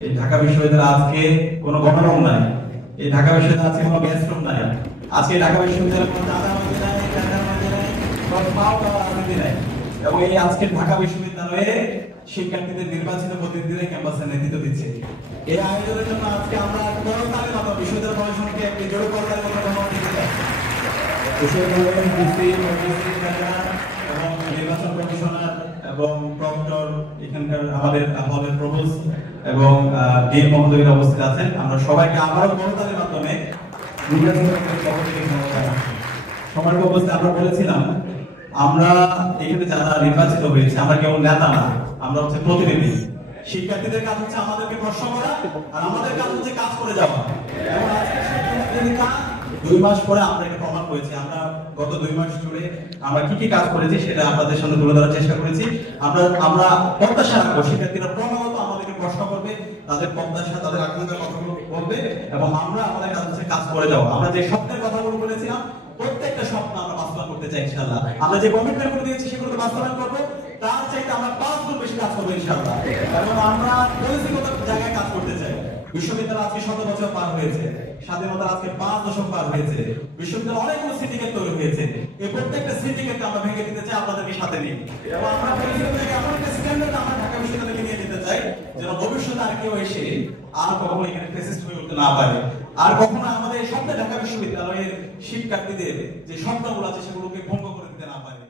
এই ঢাকা বিশ্ববিদ্যালয়ে আজকে কোনো গণরুম নাই, এই ঢাকা বিশ্ববিদ্যালয়ে আজকে কোনো গেস্ট রুম নাই, আজকে ঢাকা বিশ্ববিদ্যালয়ে কোনো চাঁদাবাজি নাই, টাকাবাজি নাই, কোনো ফাও দেওয়ার রাজনীতি নাই। এবং এই আজকে ঢাকা বিশ্ববিদ্যালয়ে শিক্ষার্থীদের নির্বাচিত প্রতিনিধিরা ক্যাম্পাসে নেতৃত্ব দিচ্ছে। এই আয়োজনের জন্য আজকে আমরা করতালি মতো বিশ্ববিদ্যালয় প্রশাসনকে একটি জোর করতালি মতো ধন্যবাদ দিতে চাই। বিশ্ববিদ্যালয়ের ডিসি এবং নির্বাচন কমিশনার এবং প্রক্টর, এখানকার আমাদের হলের প্রভোস্ট এবং ডিন মহোদয়ের উপস্থিত আছেন। আমরা সবাইকে আবারও করতালির মাধ্যমে সবার উপস্থিত আমরা বলেছিলাম আমরা এখানে যারা নির্বাচিত হয়েছে আমরা কেবল নেতা না, আমরা হচ্ছে প্রতিনিধি। শিক্ষার্থীদের কাজ হচ্ছে আমাদেরকে প্রশ্ন করা, আর আমাদের কাজ হচ্ছে কাজ করে যাওয়া। এবং আজকে শিক্ষার্থীরা 2 মাস পরে আমরা এটা প্রমাণ করেছি। আমরা গত 2 মাস জুড়ে আমরা কি কি কাজ করেছি সেটা আপনাদের সামনে তুলে ধরার চেষ্টা করেছি। আমরা প্রত্যাশা রাখবো শিক্ষার্থীরা ক্রমাগত আমাদেরকে প্রশ্ন করবে, তাদের প্রত্যাশা, তাদের আকাঙ্ক্ষার কথাগুলো বলবে এবং আমরা আমাদের কাজ হচ্ছে কাজ করে যাওয়া। আমরা যে স্বপ্নের কথাগুলো বলেছিলাম প্রত্যেকটা স্বপ্ন আমরা বাস্তবায়ন করতে চাই ইনশাআল্লাহ। আমরা যে কমিটমেন্ট গুলো দিয়েছি সেগুলো বাস্তবায়ন করব, তার চাইতে আমরা 5 গুণ বেশি কাজ করবো ইনশাআল্লাহ। এবং আমরা পলিসিগত জায়গায় কাজ করতে চাই। বিশ্ববিদ্যালয় আজকে 100 বছর পার হয়েছে, স্বাধীনতার আজকে 5 দশক পার হয়েছে, বিশ্ববিদ্যালয় অনেকগুলো সিন্ডিকেট তৈরি হয়েছে। এই প্রত্যেকটা সিন্ডিকেটকে আমরা ভেঙে দিতে চাই আপনাদেরকে সাথে নিয়ে। এবং আমরা পলিসিগত জায়গায় এমন একটা স্ট্যান্ডার্ড আমরা ঢাকা বিশ্ববিদ্যালয়কে নিয়ে যেতে চাই যেন ভবিষ্যতে আর কেউ এসে আর কখনো এখানে ফেসিস্ট হয়ে উঠতে না পারে, আর কখনো আমাদের স্বপ্নে ঢাকা বিশ্ববিদ্যালয়ের শিক্ষার্থীদের যে স্বপ্নগুলো আছে সেগুলোকে ভঙ্গ করে দিতে না পারে।